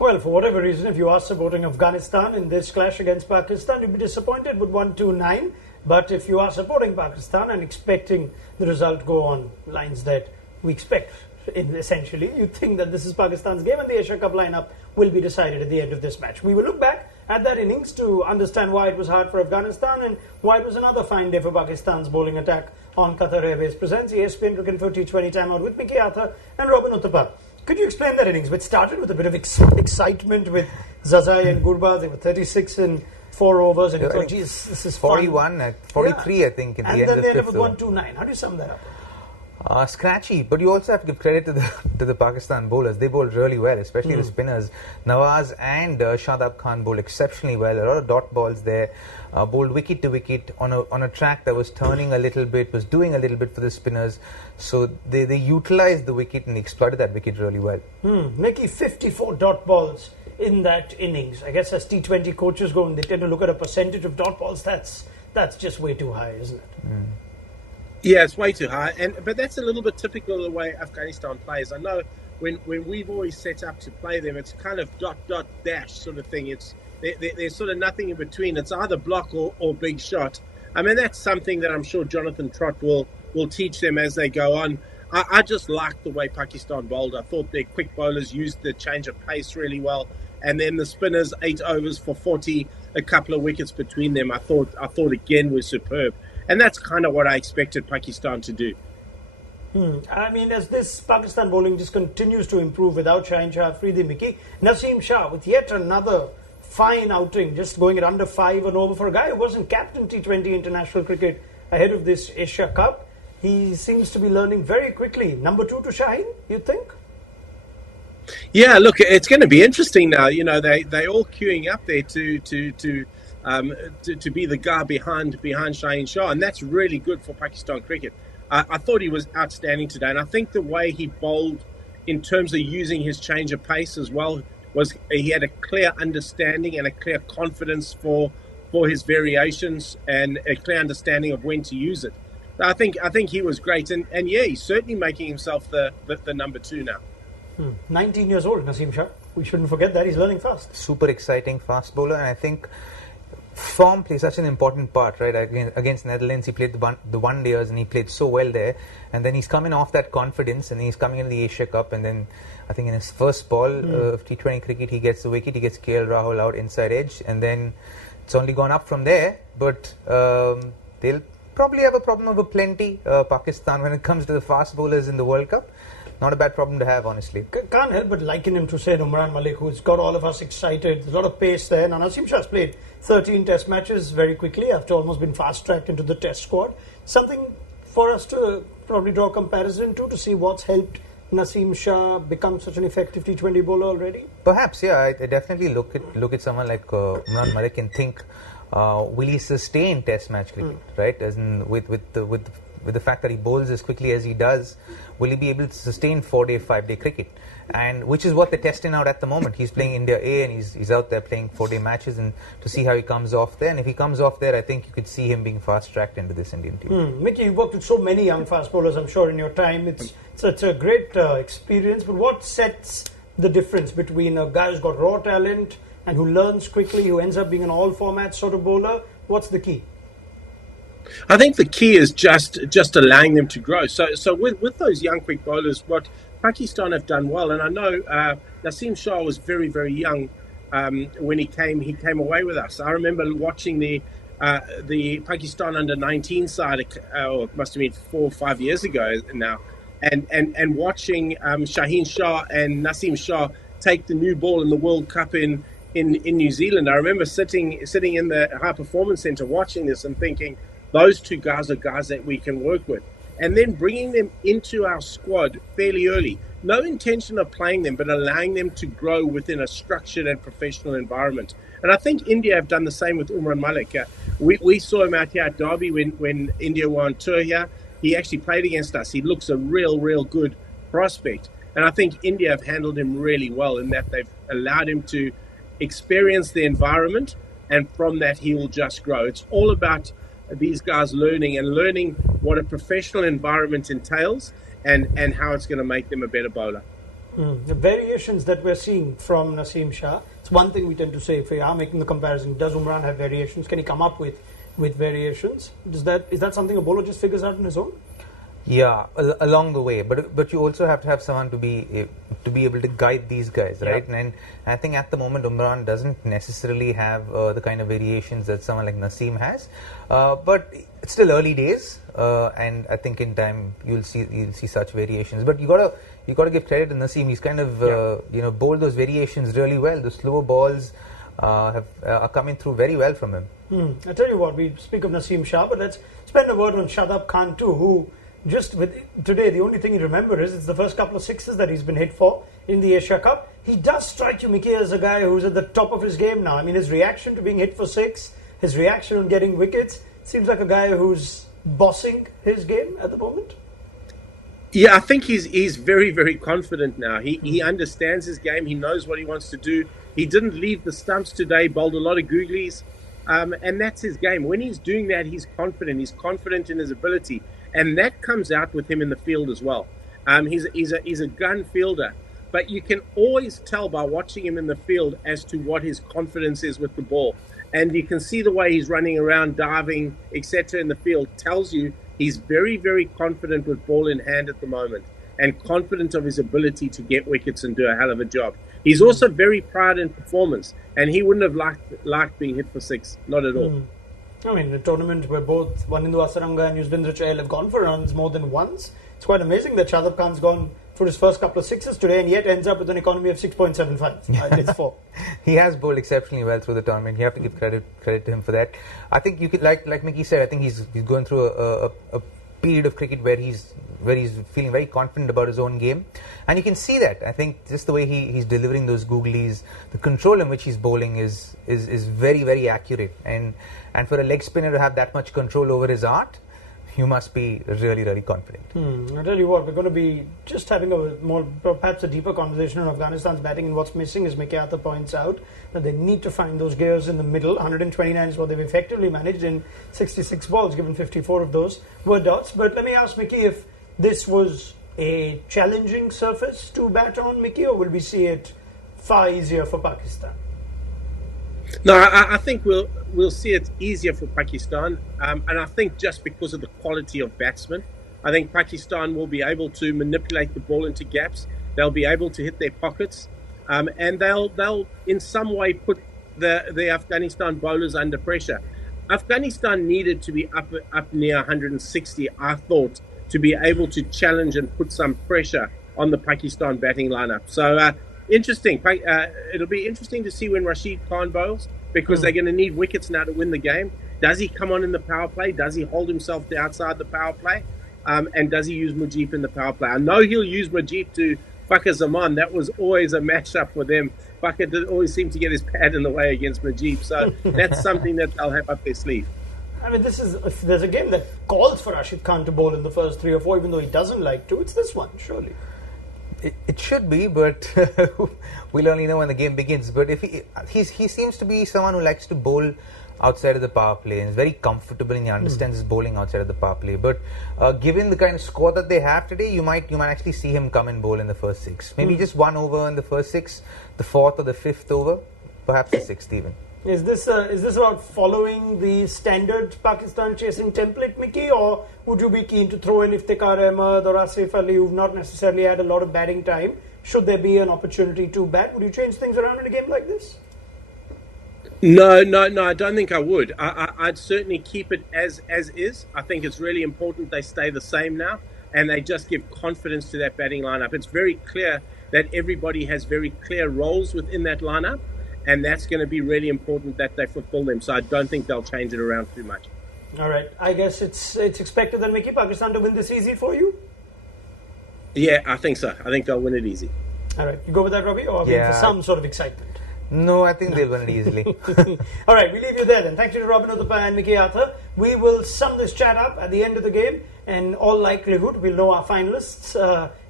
Well, for whatever reason, if you are supporting Afghanistan in this clash against Pakistan, you'd be disappointed with 1-2-9. But if you are supporting Pakistan and expecting the result go on lines that we expect, essentially, you think that this is Pakistan's game and the Asia Cup lineup will be decided at the end of this match. We will look back at that innings to understand why it was hard for Afghanistan and why it was another fine day for Pakistan's bowling attack on Qatar Airways presents ESPN Cricket for T20 timeout with Mickey Arthur and Robin Uthappa. Could you explain that innings, which started with a bit of excitement with Zazai and Gurba? They were 36 in 4 overs, and you thought, geez, this is 41 at 43, I think, in the end of the fifth. And then they ended with 1-2-9. How do you sum that up? Scratchy, but you also have to give credit to the Pakistan bowlers. They bowled really well, especially the spinners. Nawaz and Shadab Khan bowled exceptionally well. A lot of dot balls there. Bowled wicket to wicket on a track that was turning a little bit, was doing a little bit for the spinners. So they utilized the wicket and exploited that wicket really well. Mickey, 54 dot balls in that innings. I guess as T20 coaches go, and they tend to look at a percentage of dot balls, that's just way too high, isn't it? Yeah, it's way too high, but that's a little bit typical of the way Afghanistan plays. I know when we've always set up to play them, it's kind of dot dash sort of thing. There's sort of nothing in between. It's either block or big shot. I mean, that's something that I'm sure Jonathan Trott will teach them as they go on. I just liked the way Pakistan bowled. I thought their quick bowlers used the change of pace really well, and then the spinners 8 overs for 40, a couple of wickets between them. I thought again was superb. And that's kind of what I expected Pakistan to do. I mean, as this Pakistan bowling just continues to improve without Shaheen Shah Afridi, Mickey, Naseem Shah with yet another fine outing, just going at under 5 and over for a guy who wasn't captain T20 international cricket ahead of this Asia Cup. He seems to be learning very quickly. Number 2 to Shaheen, you think? Yeah, look, it's going to be interesting now. You know, they all queuing up there to be the guy behind Shaheen Shah, and that's really good for Pakistan cricket. I thought he was outstanding today, and I think the way he bowled in terms of using his change of pace as well was he had a clear understanding and a clear confidence for his variations and a clear understanding of when to use it. I think he was great, and yeah, he's certainly making himself the number 2 now. 19 years old, Naseem Shah. We shouldn't forget that. He's learning fast. Super exciting fast bowler, and I think form plays such an important part, right? Against Netherlands, he played the one-dayers and he played so well there. And then he's coming off that confidence and he's coming into the Asia Cup. And then I think in his first ball of T20 cricket, he gets the wicket, he gets KL Rahul out inside edge. And then it's only gone up from there. But they'll probably have a problem of a plenty, Pakistan, when it comes to the fast bowlers in the World Cup. Not a bad problem to have, honestly. Can't help but liken him to, say, Umran Malik, who's got all of us excited. There's a lot of pace there. Now, Naseem Shah's played 13 test matches very quickly after almost being fast-tracked into the test squad. Something for us to probably draw a comparison to see what's helped Naseem Shah become such an effective T20 bowler already? Perhaps, yeah. I definitely look at someone like Umran Malik and think, will he sustain test match cricket, right? As in, with the fact that he bowls as quickly as he does, will he be able to sustain 4-day, 5-day cricket? And which is what they're testing out at the moment. He's playing India A and he's out there playing 4-day matches, and to see how he comes off there. And if he comes off there, I think you could see him being fast-tracked into this Indian team. Mickey, you've worked with so many young fast bowlers, I'm sure, in your time. It's a great experience, but what sets the difference between a guy who's got raw talent and who learns quickly, who ends up being an all-format sort of bowler? What's the key? I think the key is just allowing them to grow. So with those young quick bowlers, what Pakistan have done well, and I know Naseem Shah was very, very young when he came away with us. I remember watching the Pakistan under-19 side, it must have been 4 or 5 years ago now, and watching Shaheen Shah and Naseem Shah take the new ball in the World Cup in New Zealand. I remember sitting in the high performance center watching this and thinking, those two guys are guys that we can work with. And then bringing them into our squad fairly early. No intention of playing them, but allowing them to grow within a structured and professional environment. And I think India have done the same with Umran Malik. We saw him out here at Derby when India were on tour here. He actually played against us. He looks a real good prospect. And I think India have handled him really well in that they've allowed him to experience the environment, and from that he will just grow. It's all about these guys learning what a professional environment entails and how it's going to make them a better bowler. The variations that we're seeing from Naseem Shah, it's one thing we tend to say if we are making the comparison, does Umran have variations? Can he come up with variations? Is that something a bowler just figures out on his own? Yeah, along the way, but you also have to have someone to be able to guide these guys, right? And I think at the moment Umran doesn't necessarily have the kind of variations that someone like Naseem has, but it's still early days, and I think in time you'll see such variations. But you gotta give credit to Naseem. He's kind of bowled those variations really well. The slower balls are coming through very well from him. I tell you what, we speak of Naseem Shah, but let's spend a word on Shadab Khan too, who. Just with today, the only thing you remember is it's the first couple of sixes that he's been hit for in the Asia Cup. He does strike you, Mickey, as a guy who's at the top of his game now. I mean, his reaction to being hit for six, his reaction on getting wickets, seems like a guy who's bossing his game at the moment. Yeah, I think he's very, very confident now. He understands his game. He knows what he wants to do. He didn't leave the stumps today, bowled a lot of googlies, and that's his game. When he's doing that, he's confident. He's confident in his ability. And that comes out with him in the field as well. He's a gun fielder, but you can always tell by watching him in the field as to what his confidence is with the ball. And you can see the way he's running around, diving, etc. in the field tells you he's very, very confident with ball in hand at the moment and confident of his ability to get wickets and do a hell of a job. He's also very proud in performance, and he wouldn't have liked being hit for six, not at all. I mean, the tournament where both Wanindu Asaranga and Yuzvendra Chahal have gone for runs more than once. It's quite amazing that Shadab Khan's gone for his first couple of sixes today and yet ends up with an economy of 6.75. It's 4. He has bowled exceptionally well through the tournament. You have to give credit to him for that. I think you could, like Mickey said, I think he's going through a period of cricket where he's feeling very confident about his own game, and you can see that. I think just the way he's delivering those googlies, the control in which he's bowling is very, very accurate, and for a leg spinner to have that much control over his art, you must be really, really confident. I tell you what, we're going to be just having perhaps a deeper conversation on Afghanistan's batting, and what's missing, as Mickey Arthur points out, that they need to find those gears in the middle. 129 is what they've effectively managed in 66 balls, given 54 of those were dots. But let me ask Mickey if this was a challenging surface to bat on, Mickey, or will we see it far easier for Pakistan? No, I think we'll see it easier for Pakistan, and I think just because of the quality of batsmen, I think Pakistan will be able to manipulate the ball into gaps. They'll be able to hit their pockets, and they'll in some way put the Afghanistan bowlers under pressure. Afghanistan needed to be up near 160, I thought, to be able to challenge and put some pressure on the Pakistan batting lineup. So. Interesting. It'll be interesting to see when Rashid Khan bowls, because they're going to need wickets now to win the game. Does he come on in the power play? Does he hold himself to outside the power play? And does he use Mujib in the power play? I know he'll use Mujib to Fakhar Zaman. That was always a match-up for them. Fakhar did always seem to get his pad in the way against Mujib. So that's something that they'll have up their sleeve. I mean, if there's a game that calls for Rashid Khan to bowl in the first 3 or 4, even though he doesn't like to, it's this one, surely. It should be, but we'll only know when the game begins. But if he seems to be someone who likes to bowl outside of the power play and is very comfortable and he understands his bowling outside of the power play. But given the kind of score that they have today, you might actually see him come and bowl in the first 6. Maybe just 1 over in the first 6, the 4th or the 5th over, perhaps the 6th even. Is this about following the standard Pakistan chasing template, Mickey, or would you be keen to throw in Iftikhar Ahmed or Asif Ali, who've not necessarily had a lot of batting time? Should there be an opportunity to bat, would you change things around in a game like this? No, I don't think I would. I'd certainly keep it as is. I think it's really important they stay the same now, and they just give confidence to that batting lineup. It's very clear that everybody has very clear roles within that lineup, and that's going to be really important that they fulfill them. So I don't think they'll change it around too much. All right. I guess it's expected then, Mickey, Pakistan to win this easy for you? Yeah, I think so. I think they'll win it easy. All right. You go with that, Robbie, or for some sort of excitement? No, I think they'll win it easily. All right, we leave you there then. Thank you to Robin Uthappa and Mickey Arthur. We will sum this chat up at the end of the game, and all likelihood we'll know our finalists.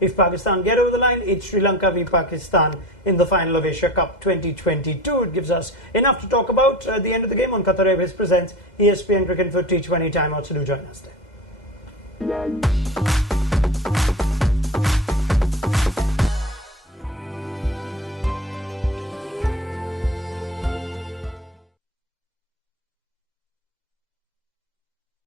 If Pakistan get over the line, it's Sri Lanka v Pakistan in the final of Asia Cup 2022. It gives us enough to talk about at the end of the game on Qatar Airways presents ESPN Cricket for T20 Timeout. So do join us there.